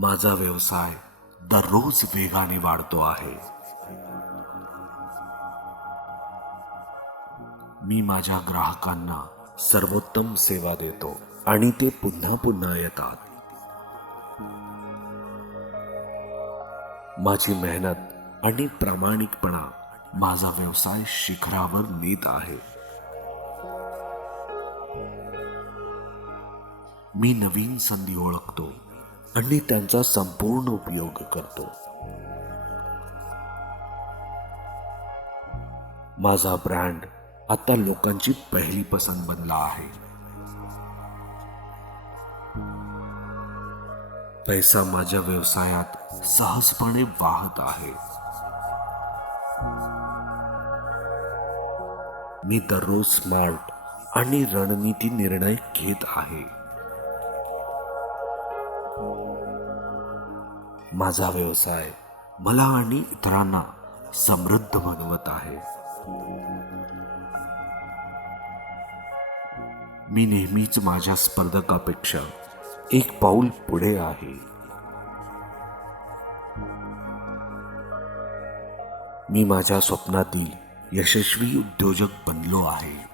माझा व्यवसाय दररोज वेगाने वाढतो आहे. मी माझ्या ग्राहकांना सर्वोत्तम सेवा देतो आणि ते पुन्हा पुन्हा येतात. माझी मेहनत आणि प्रामाणिकपणा माझा व्यवसाय शिखरावर नेत आहे. मी नवीन संधी ओळखतो आणि त्यांचा संपूर्ण उपयोग करतो. माझा ब्रँड आता लोकांची पहिली पसंत बनला आहे. पैसा माझ्या व्यवसायात सहजपणे वाहत आहे. मी दररोज स्मार्ट आणि रणनीती निर्णय घेत आहे. माझा व्यवसाय मला आणि इतरांना समृद्ध बनवत आहे. मी नेहमीच माझ्या स्पर्धकापेक्षा एक पाऊल पुढे आहे. मी माझ्या स्वप्नातील यशस्वी उद्योजक बनलो आहे.